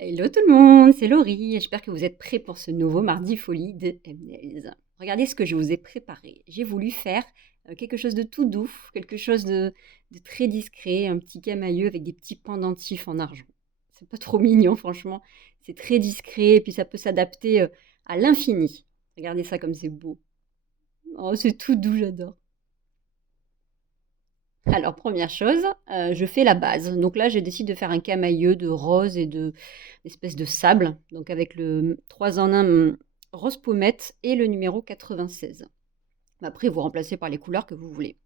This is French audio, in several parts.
Hello tout le monde, c'est Laurie. J'espère que vous êtes prêts pour ce nouveau mardi folie de MNELS. Regardez ce que je vous ai préparé. J'ai voulu faire quelque chose de tout doux, quelque chose de très discret, un petit camailleux avec des petits pendentifs en argent. C'est pas trop mignon, franchement. C'est très discret et puis ça peut s'adapter à l'infini. Regardez ça comme c'est beau. Oh, c'est tout doux, j'adore. Alors, première chose, je fais la base. Donc là, j'ai décidé de faire un camailleux de rose et d'espèce de sable. Donc avec le 3 en 1 rose pommette et le numéro 96. Après, vous remplacez par les couleurs que vous voulez.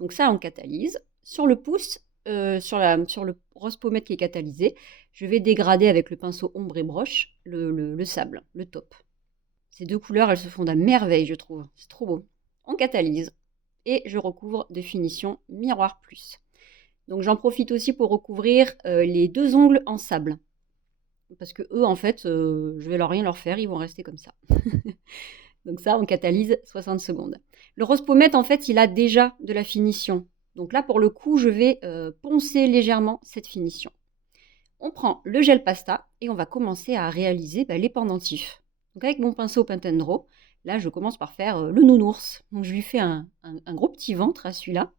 Donc ça, on catalyse. Sur le pouce, sur le rose pommette qui est catalysé, je vais dégrader avec le pinceau ombre et broche le sable, le top. Ces deux couleurs, elles se fondent à merveille, je trouve. C'est trop beau. On catalyse et je recouvre de finition Miroir Plus. Donc j'en profite aussi pour recouvrir les deux ongles en sable. Parce que eux, en fait, je vais rien leur faire, ils vont rester comme ça. Donc ça, on catalyse 60 secondes. Le rose pommette, en fait, il a déjà de la finition. Donc là, pour le coup, je vais poncer légèrement cette finition. On prend le gel pasta et on va commencer à réaliser les pendentifs. Donc avec mon pinceau Pantendro, là, je commence par faire le nounours. Donc je lui fais un gros petit ventre à celui-là.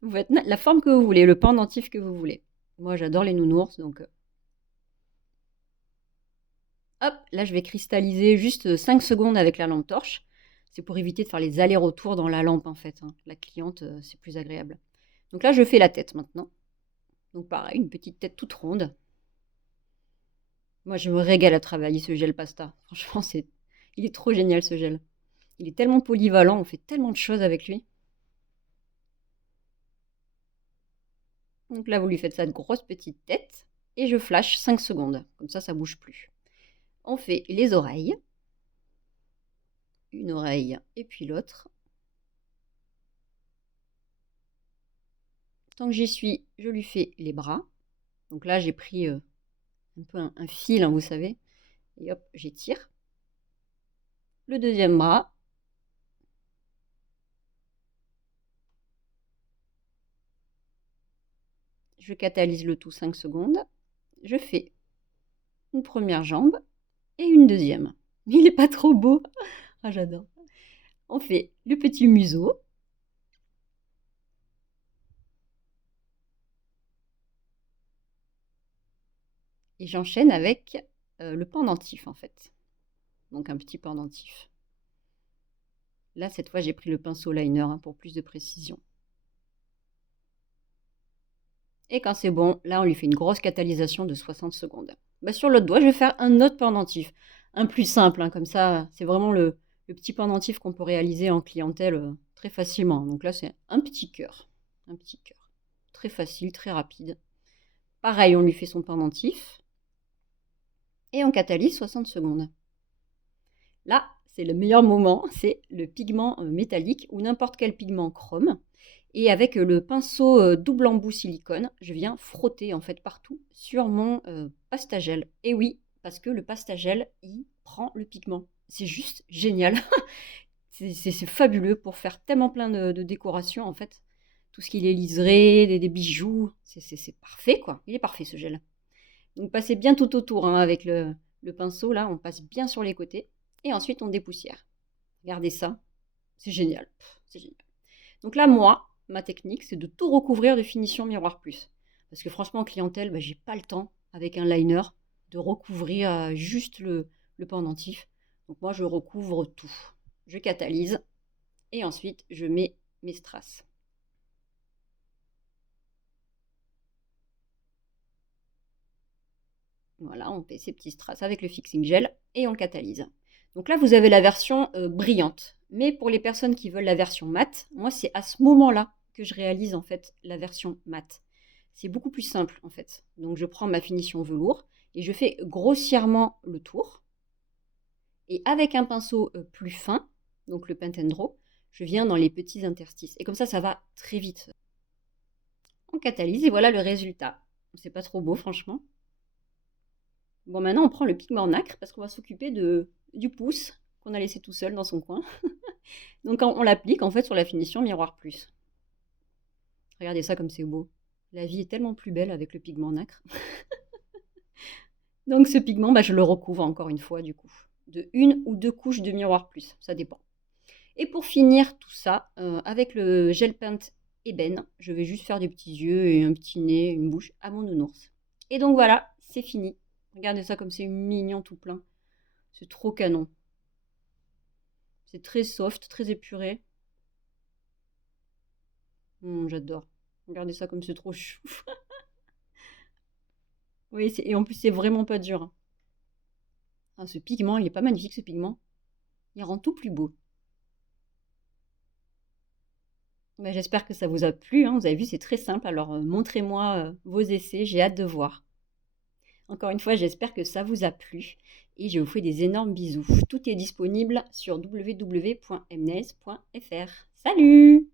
Vous faites la forme que vous voulez, le pendentif que vous voulez. Moi, j'adore les nounours, donc hop, là, je vais cristalliser juste 5 secondes avec la lampe torche. C'est pour éviter de faire les allers-retours dans la lampe, en fait. La cliente, c'est plus agréable. Donc là, je fais la tête maintenant. Donc pareil, une petite tête toute ronde. Moi, je me régale à travailler ce gel pasta. Franchement, il est trop génial, ce gel. Il est tellement polyvalent, on fait tellement de choses avec lui. Donc là, vous lui faites ça de grosse petite tête. Et je flash 5 secondes. Comme ça bouge plus. On fait les oreilles. Une oreille et puis l'autre. Tant que j'y suis, je lui fais les bras. Donc là, j'ai pris un peu un fil, vous savez. Et hop, j'étire. Le deuxième bras. Je catalyse le tout 5 secondes. Je fais une première jambe et une deuxième. Il n'est pas trop beau. Ah, j'adore. On fait le petit museau. Et j'enchaîne avec le pendentif, en fait. Donc un petit pendentif. Là, cette fois, j'ai pris le pinceau liner pour plus de précision. Et quand c'est bon, là, on lui fait une grosse catalysation de 60 secondes. Sur l'autre doigt, je vais faire un autre pendentif. Un plus simple, comme ça, c'est vraiment le petit pendentif qu'on peut réaliser en clientèle très facilement. Donc là, c'est un petit cœur. Un petit cœur. Très facile, très rapide. Pareil, on lui fait son pendentif. Et on catalyse 60 secondes. Là, c'est le meilleur moment, c'est le pigment métallique ou n'importe quel pigment chrome. Et avec le pinceau double embout silicone, je viens frotter en fait partout sur mon pastagel. Et oui, parce que le pastagel, il prend le pigment. C'est juste génial. c'est fabuleux pour faire tellement plein de décorations en fait. Tout ce qui est liseré, des bijoux, c'est parfait quoi. Il est parfait ce gel. Donc passez bien tout autour avec le pinceau là, on passe bien sur les côtés. Et ensuite on dépoussière. Regardez ça, c'est génial. C'est génial. Donc là, moi, ma technique, c'est de tout recouvrir de finition Miroir Plus. Parce que franchement, en clientèle, j'ai pas le temps, avec un liner, de recouvrir juste le pendentif. Donc moi, je recouvre tout. Je catalyse et ensuite, je mets mes strass. Voilà, on fait ces petits strass avec le fixing gel et on le catalyse. Donc là, vous avez la version brillante. Mais pour les personnes qui veulent la version mate, moi, c'est à ce moment-là que je réalise en fait la version mate. C'est beaucoup plus simple en fait. Donc je prends ma finition velours et je fais grossièrement le tour. Et avec un pinceau plus fin, donc le Pantendro, je viens dans les petits interstices. Et comme ça va très vite. On catalyse et voilà le résultat. C'est pas trop beau franchement. Bon, maintenant on prend le pigment nacre parce qu'on va s'occuper du pouce qu'on a laissé tout seul dans son coin. Donc on l'applique en fait sur la finition Miroir Plus. Regardez ça comme c'est beau. La vie est tellement plus belle avec le pigment nacre. Donc ce pigment, je le recouvre encore une fois du coup, de 1 ou 2 couches de miroir plus, ça dépend. Et pour finir tout ça, avec le gel paint ébène, je vais juste faire des petits yeux et un petit nez, une bouche à mon nounours. Et donc voilà, c'est fini. Regardez ça comme c'est mignon tout plein. C'est trop canon. C'est très soft, très épuré. J'adore. Regardez ça comme c'est trop chou. Oui, et en plus c'est vraiment pas dur, hein. Ah, ce pigment, il est pas magnifique ce pigment. Il rend tout plus beau. J'espère que ça vous a plu, hein. Vous avez vu, c'est très simple. Alors montrez-moi vos essais, j'ai hâte de voir. Encore une fois, j'espère que ça vous a plu et je vous fais des énormes bisous. Tout est disponible sur www.mnes.fr. Salut!